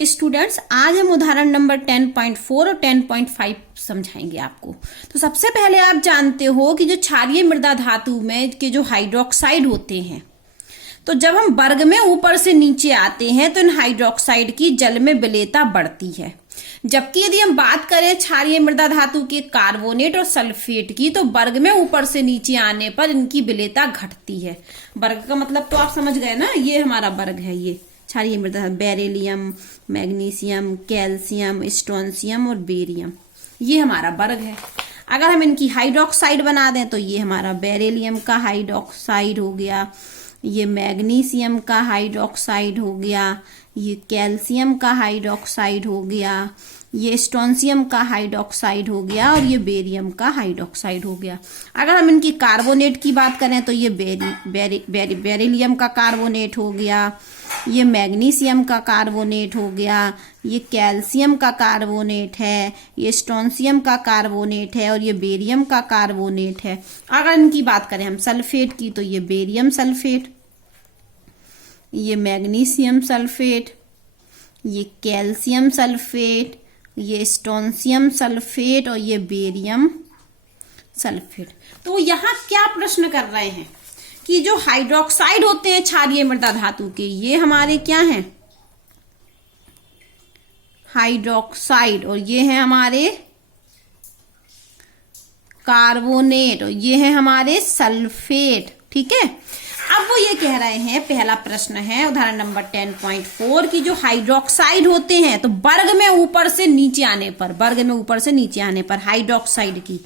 Students, आज हम उदाहरण नंबर 10.4 और 10.5 समझाएंगे आपको। तो सबसे पहले आप जानते हो कि जो क्षारीय मृदा धातु में के जो हाइड्रोक्साइड होते हैं, तो जब हम वर्ग में ऊपर से नीचे आते हैं तो इन हाइड्रोक्साइड की जल में विलेयता बढ़ती है। जबकि यदि हम बात करें क्षारीय मृदा धातु के कार्बोनेट और सल्फेट की, तो वर्ग में ऊपर से नीचे आने पर इनकी विलेयता घटती है। वर्ग का मतलब तो आप समझ गए ना, ये हमारा वर्ग है। ये क्षारीय मृदा बेरिलियम, मैग्नीशियम, कैल्शियम, स्ट्रोंशियम और बेरियम, ये हमारा वर्ग है। अगर हम इनकी हाइड्रोक्साइड बना दें तो ये हमारा बेरिलियम का हाइड्रोक्साइड हो गया, ये मैग्नीशियम का हाइड्रोक्साइड हो गया, ये कैल्शियम का हाइड्रोक्साइड हो गया, ये स्ट्रोंशियम का हाइड्रोक्साइड हो गया और ये बेरियम का हाइड्रोक्साइड हो गया। अगर हम इनकी कार्बोनेट की बात करें तो ये बेरिलियम का कार्बोनेट हो गया, ये मैग्नीशियम का कार्बोनेट हो गया, ये कैल्शियम का कार्बोनेट है, ये स्ट्रोंशियम का कार्बोनेट है और ये बेरियम का कार्बोनेट है। अगर इनकी बात करें हम सल्फेट की तो ये बेरियम सल्फेट, ये मैग्नीशियम सल्फेट, ये कैल्शियम सल्फेट, ये स्ट्रोंशियम सल्फेट और ये बेरियम सल्फेट। तो यहाँ क्या प्रश्न कर रहे हैं कि जो हाइड्रोक्साइड होते हैं क्षारीय मृदा धातु के, ये हमारे क्या हैं, हाइड्रोक्साइड, और ये है हमारे कार्बोनेट और ये है हमारे सल्फेट। ठीक है, अब वो ये कह रहे हैं, पहला प्रश्न है उदाहरण नंबर 10.4 की जो हाइड्रोक्साइड होते हैं तो वर्ग में ऊपर से नीचे आने पर, वर्ग में ऊपर से नीचे आने पर हाइड्रोक्साइड की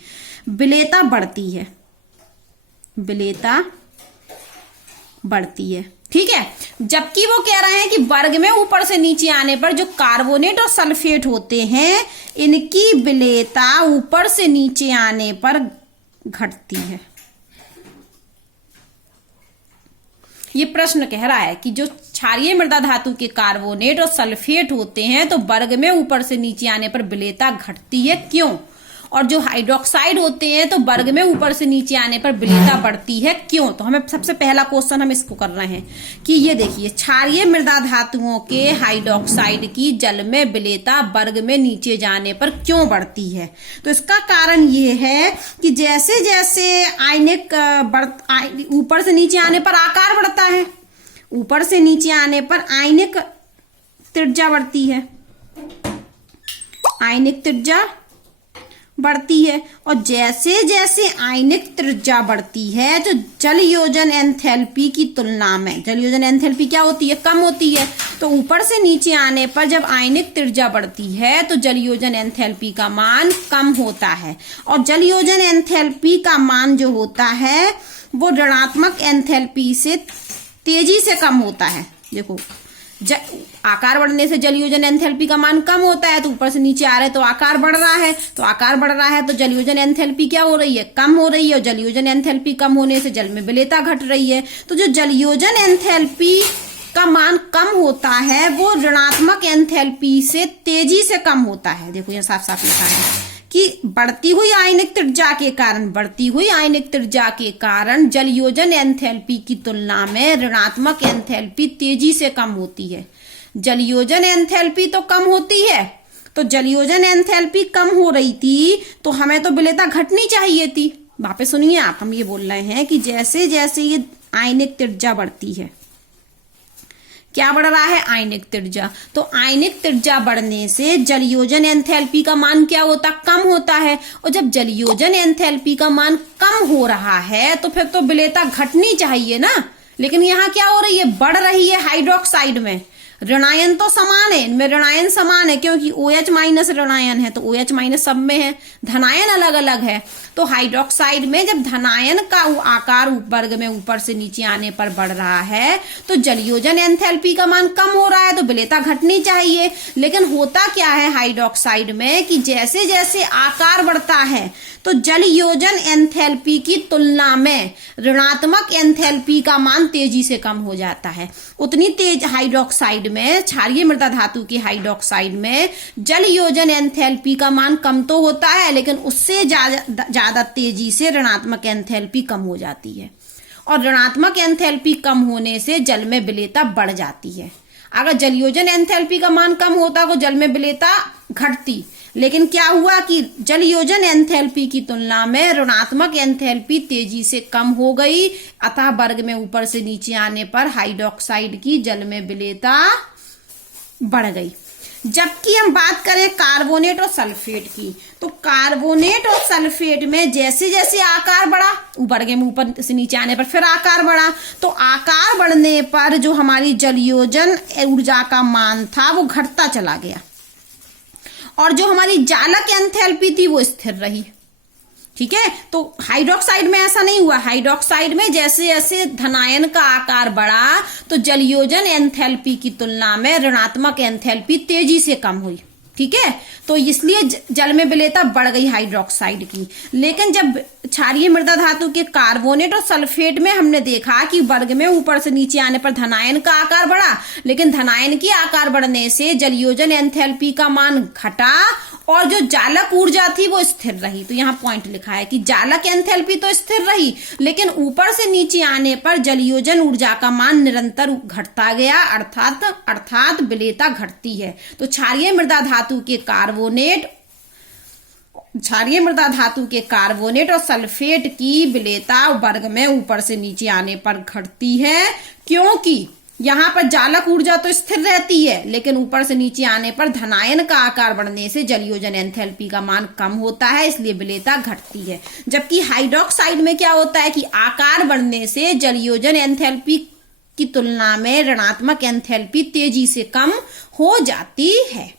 विलेयता बढ़ती है, विलेयता बढ़ती है। ठीक है, जबकि वो कह रहे हैं कि वर्ग में ऊपर से नीचे आने पर जो कार्बोनेट और सल्फेट होते हैं इनकी विलेयता ऊपर से नीचे आने पर घटती है। ये प्रश्न कह रहा है कि जो क्षारीय मृदा धातु के कार्बोनेट और सल्फेट होते हैं तो वर्ग में ऊपर से नीचे आने पर विलेयता घटती है, क्यों? और जो हाइड्रोक्साइड होते हैं तो वर्ग में ऊपर से नीचे आने पर विलेयता बढ़ती है, क्यों? तो हमें सबसे पहला क्वेश्चन हम इसको कर रहे हैं कि ये देखिए, क्षारीय मृदा धातुओं के हाइड्रोक्साइड की जल में विलेयता वर्ग में नीचे जाने पर क्यों बढ़ती है? तो इसका कारण ये है कि जैसे जैसे आयनिक ऊपर से नीचे आने पर आकार बढ़ता है, ऊपर से नीचे आने पर आयनिक त्रिज्या बढ़ती है, आयनिक त्रिज्या बढ़ती है, और जैसे जैसे आयनिक त्रिज्या बढ़ती है तो जल योजन एंथैल्पी की तुलना में, जल योजन एंथैल्पी क्या होती है, कम होती है। तो ऊपर से नीचे आने पर जब आयनिक त्रिज्या बढ़ती है तो जल योजन एंथैल्पी का मान कम होता है, और जल योजन एंथैल्पी का मान जो होता है वो ऋणात्मक एंथैल्पी से तेजी से कम होता है। देखो, आकार बढ़ने से जल योजन एंथैल्पी का मान कम होता है, तो ऊपर से नीचे आ रहे तो आकार बढ़ रहा है, तो आकार बढ़ रहा है तो जल योजन एंथैल्पी क्या हो रही है, कम हो रही है, और जल योजन एंथैल्पी कम होने से जल में विलेयता घट रही है। तो जो जल योजन एंथैल्पी का मान कम होता है वो ऋणात्मक एंथैल्पी से तेजी से कम होता है। देखो यहाँ साफ साफ लिखा है कि बढ़ती हुई आयनिक त्रिज्या के कारण, बढ़ती हुई आयनिक त्रिज्या के कारण जल योजन एंथैल्पी की तुलना में ऋणात्मक एंथैल्पी तेजी से कम होती है। जल योजन एंथैल्पी तो कम होती है, तो जल योजन एंथैल्पी कम हो रही थी तो हमें तो विलेयता घटनी चाहिए थी। वापस सुनिए आप, हम ये बोल रहे हैं कि जैसे जैसे ये आयनिक त्रिज्या बढ़ती है, क्या बढ़ रहा है, आयनिक त्रिज्या, तो आयनिक त्रिज्या बढ़ने से जल योजन एंथैल्पी का मान क्या होता, कम होता है, और जब जल योजन एंथैल्पी का मान कम हो रहा है तो फिर तो विलेयता घटनी चाहिए ना, लेकिन यहाँ क्या हो रही है, बढ़ रही है। हाइड्रोक्साइड में ऋणायन तो समान है, इनमें ऋणायन समान है क्योंकि OH माइनस ऋणायन है, तो OH माइनस सब में है, धनायन अलग अलग है। तो हाइड्रोक्साइड में जब धनायन का आकार वर्ग में ऊपर से नीचे आने पर बढ़ रहा है तो जल योजन एंथैल्पी का मान कम हो रहा है, तो विलेयता घटनी चाहिए। लेकिन होता क्या है हाइड्रोक्साइड में कि जैसे जैसे आकार बढ़ता है तो जल योजन एंथैल्पी की तुलना में ऋणात्मक एंथैल्पी का मान तेजी से कम हो जाता है। उतनी तेज हाइड्रोक्साइड में, क्षारीय मृदा धातु की हाइड्रोक्साइड में जल योजन एंथैल्पी का मान कम तो होता है, लेकिन उससे ज्यादा तेजी से ऋणात्मक एंथैल्पी कम हो जाती है, और ऋणात्मक एंथैल्पी कम होने से जल में विलेयता बढ़ जाती है। अगर जलयोजन एंथैल्पी का मान कम होता तो जल में विलेयता घटती, लेकिन क्या हुआ कि जलयोजन एंथैल्पी की तुलना में ऋणात्मक एंथैल्पी तेजी से कम हो गई, अतः वर्ग में ऊपर से नीचे आने पर हाइड्रोक्साइड की जल में विलेयता बढ़ गई। जबकि हम बात करें कार्बोनेट और सल्फेट की, तो कार्बोनेट और सल्फेट में जैसे जैसे आकार बढ़ा, वर्ग में ऊपर से नीचे आने पर फिर आकार बढ़ा, तो आकार बढ़ने पर जो हमारी जलयोजन ऊर्जा का मान था वो घटता चला गया, और जो हमारी जालक एंथैल्पी थी वो स्थिर रही। ठीक है, तो हाइड्रोक्साइड में ऐसा नहीं हुआ। हाइड्रोक्साइड में जैसे जैसे धनायन का आकार बढ़ा तो जलयोजन एंथैल्पी की तुलना में ऋणात्मक एंथैल्पी तेजी से कम हुई। ठीक है, तो इसलिए जल में विलेयता बढ़ गई हाइड्रोक्साइड की। लेकिन जब क्षारीय मृदा धातु के कार्बोनेट और सल्फेट में हमने देखा कि वर्ग में ऊपर से नीचे आने पर धनायन का आकार बढ़ा, लेकिन धनायन की आकार बढ़ने से जलयोजन एंथैल्पी का मान घटा और जो जालक ऊर्जा थी वो स्थिर रही। तो यहाँ पॉइंट लिखा है कि जालक एंथैल्पी तो स्थिर रही, लेकिन ऊपर से नीचे आने पर जलयोजन ऊर्जा का मान निरंतर घटता गया, अर्थात विलेयता घटती है। तो क्षारीय मृदा धातु के कार्बोनेट और सल्फेट की विलेयता वर्ग में ऊपर से नीचे आने पर घटती है, क्योंकि यहां पर जालक ऊर्जा तो स्थिर रहती है, लेकिन ऊपर से नीचे आने पर धनायन का आकार बढ़ने से जलयोजन एंथैल्पी का मान कम होता है, इसलिए विलेयता घटती है। जबकि हाइड्रोक्साइड में क्या होता है कि आकार बढ़ने से जलयोजन एंथैल्पी की तुलना में ऋणात्मक एंथैल्पी तेजी से कम हो जाती है।